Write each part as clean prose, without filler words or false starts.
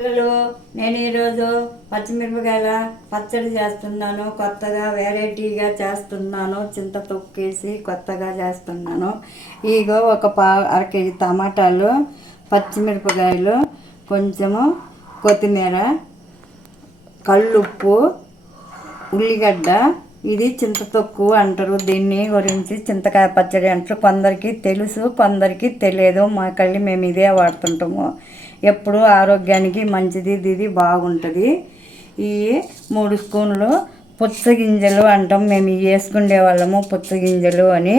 పిల్లలు, నేను ఈరోజు పచ్చిమిరపకాయల పచ్చడి చేస్తున్నాను. కొత్తగా వెరైటీగా చేస్తున్నాను. చింత తొక్కేసి కొత్తగా చేస్తున్నాను. ఇగో ఒక అర కేజీ టమాటాలు, పచ్చిమిరపకాయలు, కొంచెము కొత్తిమీర, కల్లుప్పు, ఉల్లిగడ్డ. ఇది చింత తొక్కు అంటారు. దీన్ని గురించి చింతకాయ పచ్చడి అంటారు. కొందరికి తెలుసు, కొందరికి తెలియదు. మా కళ్ళి మేము ఇదే వాడుతుంటాము. ఎప్పుడు ఆరోగ్యానికి మంచిది, ఇది బాగుంటుంది. ఈ 3 స్పూన్లు పుచ్చగింజలు అంటాం మేము, వేసుకునే వాళ్ళము పుచ్చగింజలు అని.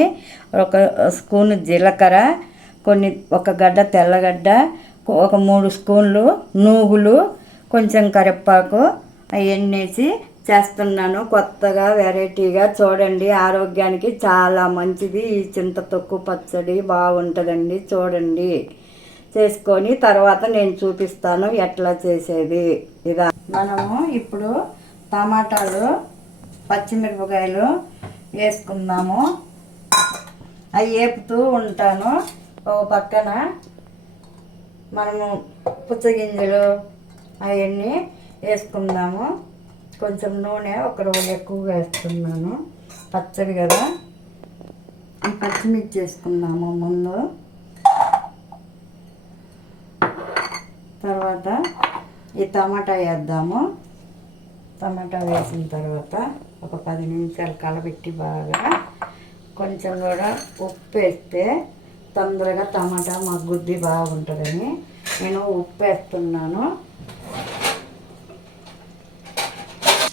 ఒక స్పూను జీలకర్ర, ఒక గడ్డ తెల్లగడ్డ, ఒక 3 స్పూన్లు నూగులు, కొంచెం కరివేపాకు అవన్నీ వేసి చేస్తున్నాను. కొత్తగా వెరైటీగా చూడండి. ఆరోగ్యానికి చాలా మంచిది. ఈ చింత తొక్కు పచ్చడి బాగుంటుందండి. చూడండి, చేసుకొని తర్వాత నేను చూపిస్తాను ఎట్లా చేసేది. ఇదా మనము ఇప్పుడు టమాటాలు, పచ్చిమిరపకాయలు వేసుకుందాము. అవి వేపుతూ ఉంటాను. ఒక పక్కన మనము పుచ్చగింజలు అవన్నీ వేసుకుందాము. కొంచెం నూనె ఒక రోజు ఎక్కువగా వేస్తున్నాను, పచ్చడి కదా. ఈ పచ్చిమిర్చి వేసుకుందాము ముందు. తర్వాత ఈ టమాటా వేద్దాము. టమాటా వేసిన తర్వాత ఒక 10 నిమిషాలు కలబెట్టి బాగా, కొంచెం కూడా ఉప్పు వేస్తే తొందరగా టమాటా మగ్గుద్ది, బాగుంటుందని నేను ఉప్పు వేస్తున్నాను.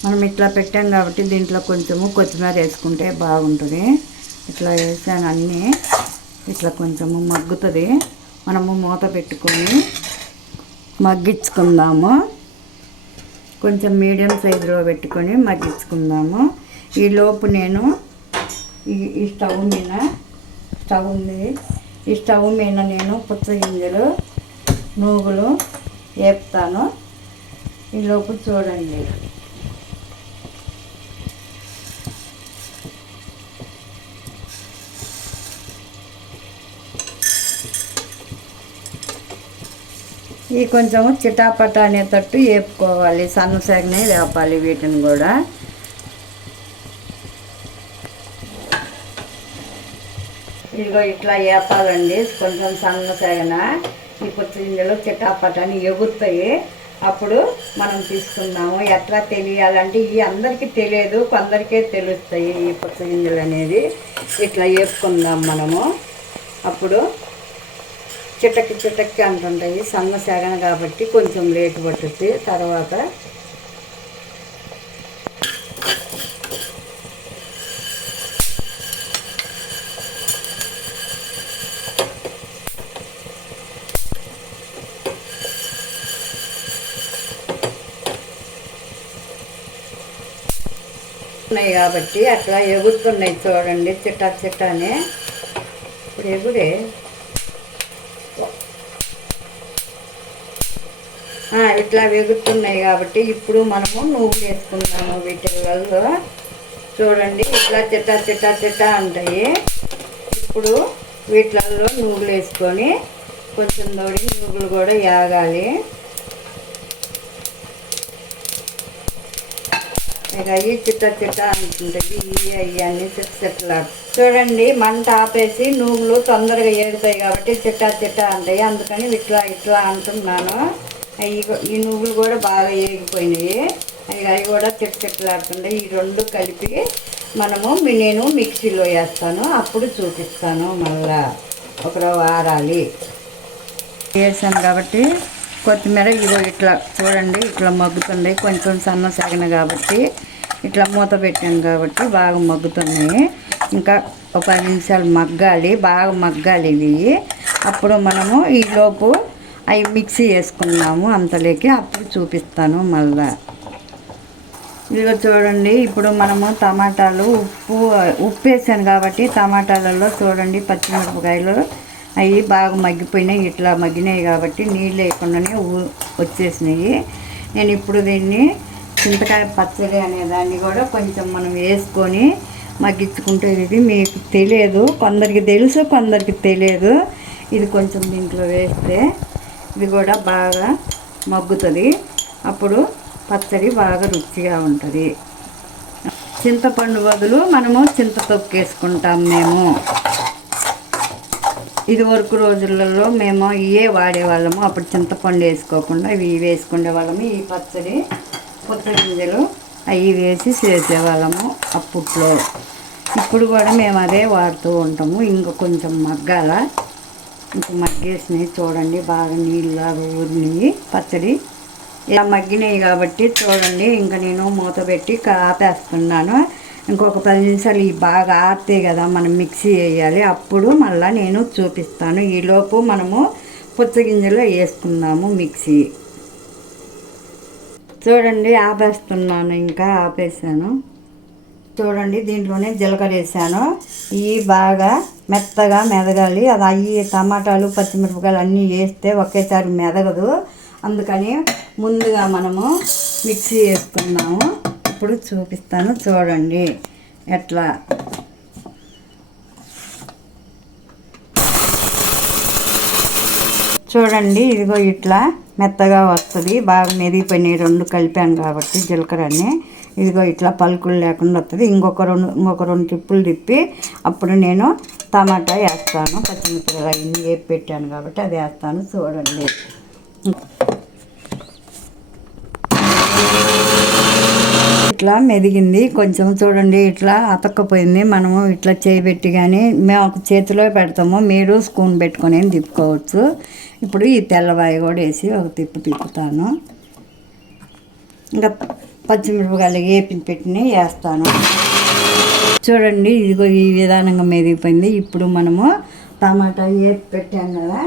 మనం ఇట్లా పెట్టాం కాబట్టి దీంట్లో కొంచెము కొత్తిమీర వేసుకుంటే బాగుంటుంది. ఇట్లా వేసాను అన్నీ. ఇట్లా కొంచెము మగ్గుతుంది. మనము మూత పెట్టుకొని మగ్గించుకుందాము. కొంచెం మీడియం సైజులో పెట్టుకొని మగ్గించుకుందాము. ఈలోపు నేను ఈ స్టవ్ ఉంది. ఈ స్టవ్ మీద నేను పుచ్చగింజలు, నూగులు వేపుతాను. ఈలోపు చూడండి. ఈ కొంచెం చిటాపట అనేటట్టు వేపుకోవాలి. సన్నసేగనే వేపాలి వీటిని కూడా. ఇదిగో ఇట్లా వేపాలండి. కొంచెం సన్నసేగన ఈ పుచ్చగింజలు చిటాపటని ఎగురుతాయి. అప్పుడు మనం తీసుకుందాము. ఎట్లా తెలియాలంటే ఇవి అందరికీ తెలియదు, కొందరికే తెలుస్తాయి ఈ పుచ్చగింజలు అనేది. ఇట్లా వేపుకుందాం మనము. అప్పుడు చిటక్కి అంటుంటాయి. సన్న సేగన కాబట్టి కొంచెం లేటు పట్టుద్ది. తర్వాత ఉన్నాయి కాబట్టి అట్లా ఎగురుతున్నాయి. చూడండి, చిట్టానే ఇప్పుడు ఎగురే. ఇట్లా వెగుతున్నాయి కాబట్టి ఇప్పుడు మనము నువ్వులు వేసుకుందాము వీటిల్లో. చూడండి, ఇట్లా చిట్టా ఉంటాయి. ఇప్పుడు వీటిల్లో నువ్వులు వేసుకొని కొంచెం తోడి నువ్వులు కూడా వేగాలి. ఇక అవి చిట్టా అంటుంటాయి. ఇవి అన్నీ చిట్టలా. చూడండి, మంట ఆపేసి నువ్వులు తొందరగా వేగుతాయి కాబట్టి చిట్టా అంటాయి. అందుకని ఇట్లా అంటున్నాను. ఈ నువ్వులు కూడా బాగా వేగిపోయినాయి. అవి కూడా చిట్టలాడుతుంటాయి. ఈ రెండు కలిపి నేను మిక్సీలో వేస్తాను. అప్పుడు చూపిస్తాను. మళ్ళా ఒకరో వారాలి వేసాను కాబట్టి కొత్తిమీర ఇదిగో ఇట్లా చూడండి, ఇట్లా మగ్గుతున్నాయి. కొంచెం సన్న సాగిన కాబట్టి ఇట్లా మూత పెట్టాను కాబట్టి బాగా మగ్గుతున్నాయి. ఇంకా ఒక 10 నిమిషాలు మగ్గాలి, బాగా మగ్గాలి ఇవి. అప్పుడు మనము ఈలోపు అవి మిక్సీ వేసుకున్నాము అంతలోకి. అప్పుడు చూపిస్తాను మళ్ళా. ఇదిగో చూడండి, ఇప్పుడు మనము టమాటాలు ఉప్పు వేసాను కాబట్టి టమాటాలలో చూడండి పచ్చిమిరపకాయలు అవి బాగా మగ్గిపోయినాయి. ఇట్లా మగ్గినాయి కాబట్టి నీళ్ళు వేయకుండానే వచ్చేసినాయి. నేను ఇప్పుడు దీన్ని చింతకాయ పచ్చడి అనేదాన్ని కూడా కొంచెం మనం వేసుకొని మగ్గించుకుంటే, ఇది మీకు తెలియదు, కొందరికి తెలుసు, కొందరికి తెలియదు. ఇది కొంచెం దీంట్లో వేస్తే ఇది కూడా బాగా మగ్గుతుంది. అప్పుడు పచ్చడి బాగా రుచిగా ఉంటుంది. చింతపండు బదులు మనము చింతతొక్కు వేసుకుంటాం మేము. ఇది వరకు రోజులలో మేము ఇవే వాడేవాళ్ళము. అప్పుడు చింతపండు వేసుకోకుండా ఇవి వేసుకునే వాళ్ళము. ఈ పచ్చడి పుచ్చగింజలు అవి వేసి చేసేవాళ్ళము అప్పట్లో. ఇప్పుడు కూడా మేము అదే వాడుతూ ఉంటాము. ఇంకా కొంచెం మగ్గాల, ఇంకా మగ్గేసినాయి చూడండి, బాగా నీళ్ళలాగా ఊరినాయి. పచ్చడి ఇలా మగ్గినాయి కాబట్టి చూడండి, ఇంకా నేను మూత పెట్టి ఆపేస్తున్నాను. ఇంకొక 10 నిమిషాలు ఇవి బాగా ఆరితే కదా మనం మిక్సీ వేయాలి. అప్పుడు మళ్ళీ నేను చూపిస్తాను. ఈలోపు మనము పుచ్చగింజలు వేసుకుందాము మిక్సీ. చూడండి ఆపేస్తున్నాను, ఇంకా ఆపేసాను. చూడండి దీంట్లోనే జీలకర్ర వేసాను. ఇవి బాగా మెత్తగా మెదగాలి. అది అవి టమాటాలు పచ్చిమిరపకాయలు అన్నీ వేస్తే ఒకేసారి మెదగదు. అందుకని ముందుగా మనము మిక్సీ వేసుకున్నాము. ఇప్పుడు చూపిస్తాను చూడండి ఎట్లా. చూడండి ఇదిగో ఇట్లా మెత్తగా వస్తుంది. బాగా మెదిగిపోయినాయి రెండు కలిపాను కాబట్టి జీలకర్రని. ఇదిగో ఇట్లా పలుకులు లేకుండా వస్తుంది. ఇంకొక రెండు టిప్పులు తిప్పి అప్పుడు నేను టమాటా వేస్తాను. పచ్చిమిరపకాయలు అన్నీ వేపి పెట్టాను కాబట్టి అది వేస్తాను. చూడండి ఇట్లా మెదిగింది కొంచెం. చూడండి ఇట్లా అతక్కపోయింది. మనము ఇట్లా చేయబెట్టి కానీ మేము ఒక చేతిలో పెడతాము, మీరు స్పూన్ పెట్టుకొని తిప్పుకోవచ్చు. ఇప్పుడు ఈ తెల్లవాయి కూడా వేసి ఒక తిప్పుతాను. ఇంకా పచ్చిమిరపకాయలు వేపి పెట్టినవి వేస్తాను. చూడండి ఇదిగో ఈ విధానంగా మెదిగిపోయింది. ఇప్పుడు మనము టమాటా వేపి పెట్టాను కదా,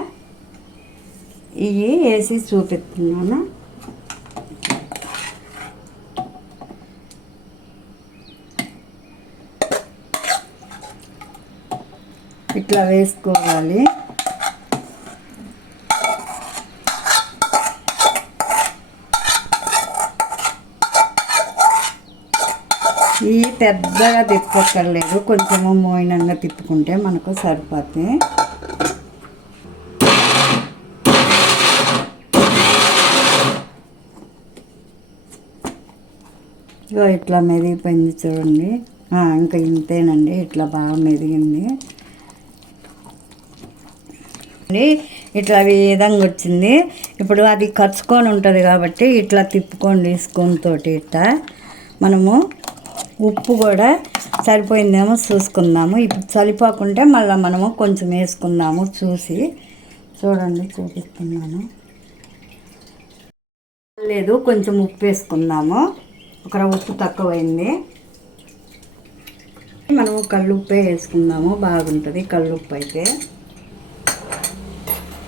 ఇవి వేసి చూపిస్తున్నాను. ఇట్లా వేసుకోవాలి. ఇవి పెద్దగా తిప్పక్కర్లేదు, కొంచెము మోయినంగా తిప్పుకుంటే మనకు సరిపోతుంది. ఇగో ఇట్లా మెదిగిపోయింది చూడండి. ఇంకా ఇంతేనండి, ఇట్లా బాగా మెదిగింది. ఇట్లా విధంగా వచ్చింది. ఇప్పుడు అది కచ్చుకొని ఉంటుంది కాబట్టి ఇట్లా తిప్పుకోండి స్పూన్ తోటి. ఇట్లా మనము ఉప్పు కూడా సరిపోయిందేమో చూసుకుందాము. ఇప్పుడు సరిపోకుంటే మళ్ళీ మనము కొంచెం వేసుకుందాము చూసి. చూడండి చూపిస్తున్నాను. లేదు కొంచెం ఉప్పు వేసుకుందాము. ఒక ఉప్పు తక్కువైంది. మనము కల్లుప్పే వేసుకుందాము, బాగుంటుంది కల్లుప్పు అయితే.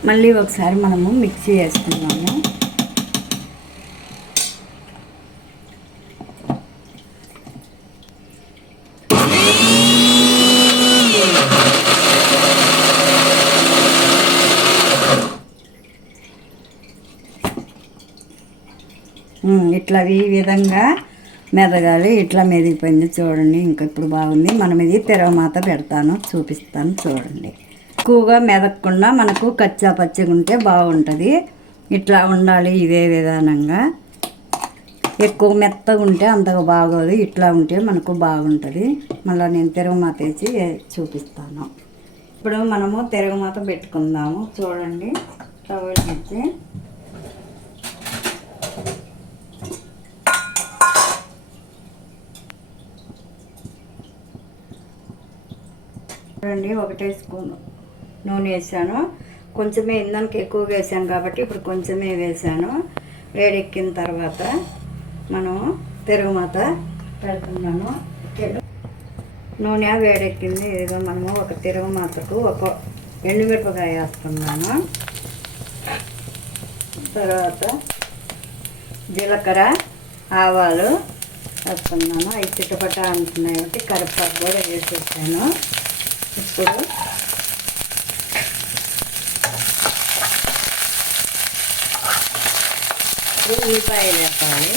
మళ్ళీ ఒకసారి మనము మిక్సీ వేసుకుందాము. ఇట్లా ఈ విధంగా మెదగాలి. ఇట్లా మెదిగిపోయింది చూడండి. ఇంకా ఇప్పుడు బాగుంది. మనం ఇది తిరగమాత పెడతాను, చూపిస్తాను చూడండి. ఎక్కువగా మెదగకుండా మనకు కచ్చా పచ్చిగా ఉంటే బాగుంటుంది. ఇట్లా ఉండాలి ఇదే విధానంగా. ఎక్కువ మెత్తగా ఉంటే అంతగా బాగోదు. ఇట్లా ఉంటే మనకు బాగుంటుంది. మళ్ళీ నేను తిరగమాత వేసి చూపిస్తాను. ఇప్పుడు మనము తిరగమాత పెట్టుకుందాము. చూడండి స్టవ్ వేసి చూడండి, 1 స్పూన్ నూనె వేసాను. కొంచెమే ఇందానికి ఎక్కువగా వేసాను కాబట్టి ఇప్పుడు కొంచెమే వేసాను. వేడెక్కిన తర్వాత మనం తిరగమాత పెడుతున్నాను. నూనె వేడెక్కింది. ఇదిగో మనము ఒక తిరగమాతకు ఒక ఎండుమిరపకాయ వేస్తున్నాను. తర్వాత జీలకర్ర ఆవాలు వేస్తున్నాను. అవి చిటపట అంటున్నాయి కాబట్టి కరివేపాకు కూడా వేసేసాను. ఇప్పుడు ఉల్లిపాయలు వేసాలి.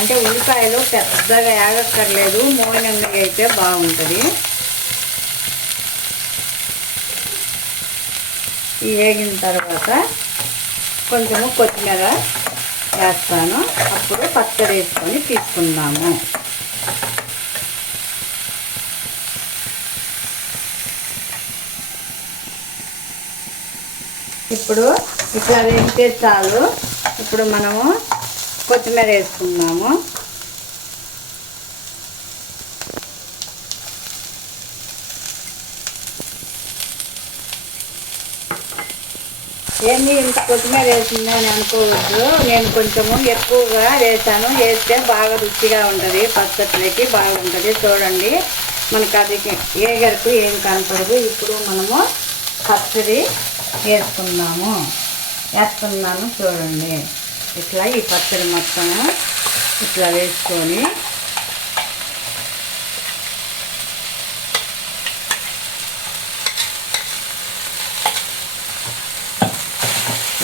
అంటే ఉల్లిపాయలు పెద్దగా వేగక్కర్లేదు, మోయినంగా అయితే బాగుంటుంది. ఈ వేగిన తర్వాత కొంచెము కొత్తిమీర వేస్తాను. అప్పుడు పచ్చడి వేసుకొని తీసుకుందాము. ఇప్పుడు ఇట్లా వేస్తే చాలు. ఇప్పుడు మనము కొత్తిమీర వేసుకుందాము. ఏంది ఇంత కొత్తిమీర వేసింది అని అనుకోవద్దు. నేను కొంచెము ఎక్కువగా వేసాను. వేస్తే బాగా రుచిగా ఉంటుంది, పచ్చట్లకి బాగుంటుంది. చూడండి, మనకు అది ఏగరకు ఏం కనపడదు. ఇప్పుడు మనము పచ్చడి వేస్తున్నాను. చూడండి, ఇట్లా ఈ పచ్చడి మొత్తము ఇట్లా వేసుకొని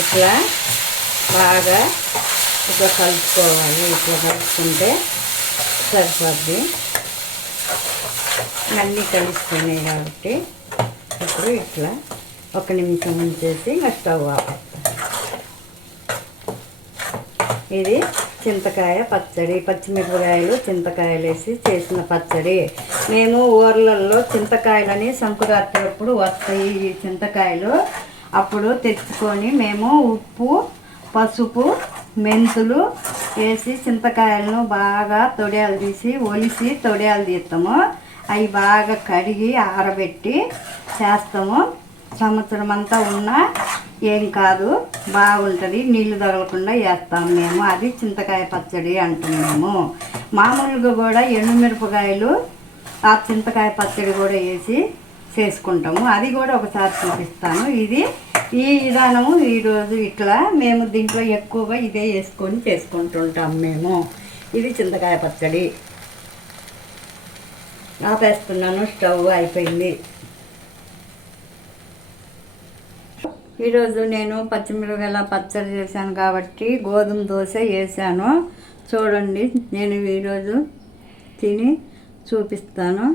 ఇట్లా బాగా ఇట్లా కలుపుకోవాలి. ఇట్లా కలుపుకుంటే సరిపోద్ది. అన్నీ కలిసిపోయినాయి కాబట్టి ఇప్పుడు ఇట్లా 1 నిమిషం ఉంచేసి ఇంకా స్టవ్ ఆపేస్తాం. ఇది చింతకాయ పచ్చడి, పచ్చిమిరపకాయలు చింతకాయలు వేసి చేసిన పచ్చడి. మేము ఊర్లలో చింతకాయలని సంక్రాంతి అప్పుడు వస్తాయి ఈ చింతకాయలు. అప్పుడు తెచ్చుకొని మేము ఉప్పు, పసుపు, మెంతులు వేసి చింతకాయలను బాగా తొడియాలు తీసి ఒలిసి తొడియాలు తీస్తాము. అవి బాగా కడిగి ఆరబెట్టి చేస్తాము. సంవత్సరం అంతా ఉన్నా ఏం కాదు, బాగుంటుంది. నీళ్ళు తగలకుండా వేస్తాము మేము. అది చింతకాయ పచ్చడి అంటున్నాము. మామూలుగా కూడా ఎండుమిరపకాయలు ఆ చింతకాయ పచ్చడి కూడా వేసి చేసుకుంటాము. అది కూడా ఒకసారి చూపిస్తాను. ఇది ఈ విధానము ఈరోజు ఇట్లా మేము దీంట్లో ఎక్కువగా ఇదే వేసుకొని చేసుకుంటుంటాము మేము. ఇది చింతకాయ పచ్చడి. ఆపేస్తున్నాను, స్టవ్ అయిపోయింది. ఈరోజు నేను పచ్చిమిరపకాయల పచ్చడి చేశాను కాబట్టి గోధుమ దోశ వేసాను. చూడండి, నేను ఈరోజు తిని చూపిస్తాను.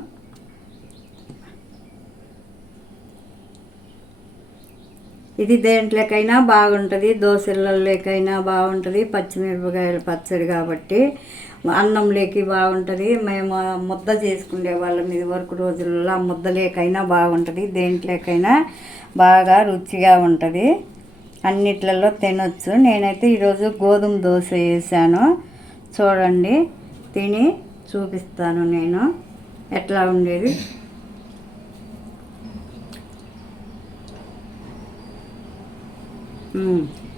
ఇది దేంట్లోకైనా బాగుంటుంది, దోశలలోకైనా బాగుంటుంది. పచ్చిమిరపకాయల పచ్చడి కాబట్టి అన్నంలోకి బాగుంటుంది. మేము ముద్ద చేసుకునే వాళ్ళం ఇది వరకు రోజుల్లో. ముద్దలేకైనా బాగుంటుంది, దేంట్లోకైనా బాగా రుచిగా ఉంటుంది. అన్నిట్లలో తినొచ్చు. నేనైతే ఈరోజు గోధుమ దోశ వేసాను. చూడండి, తిని చూపిస్తాను నేను ఎట్లా ఉండేది.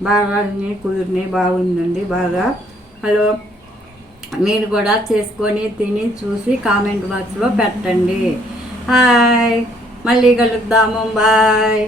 బాగా అన్నీ కుదిరినాయి, బాగుందండి బాగా. హలో, మీరు కూడా చేసుకొని తిని చూసి కామెంట్ బాక్స్లో పెట్టండి. హాయ్, మళ్ళీ కలుద్దాము. బాయ్.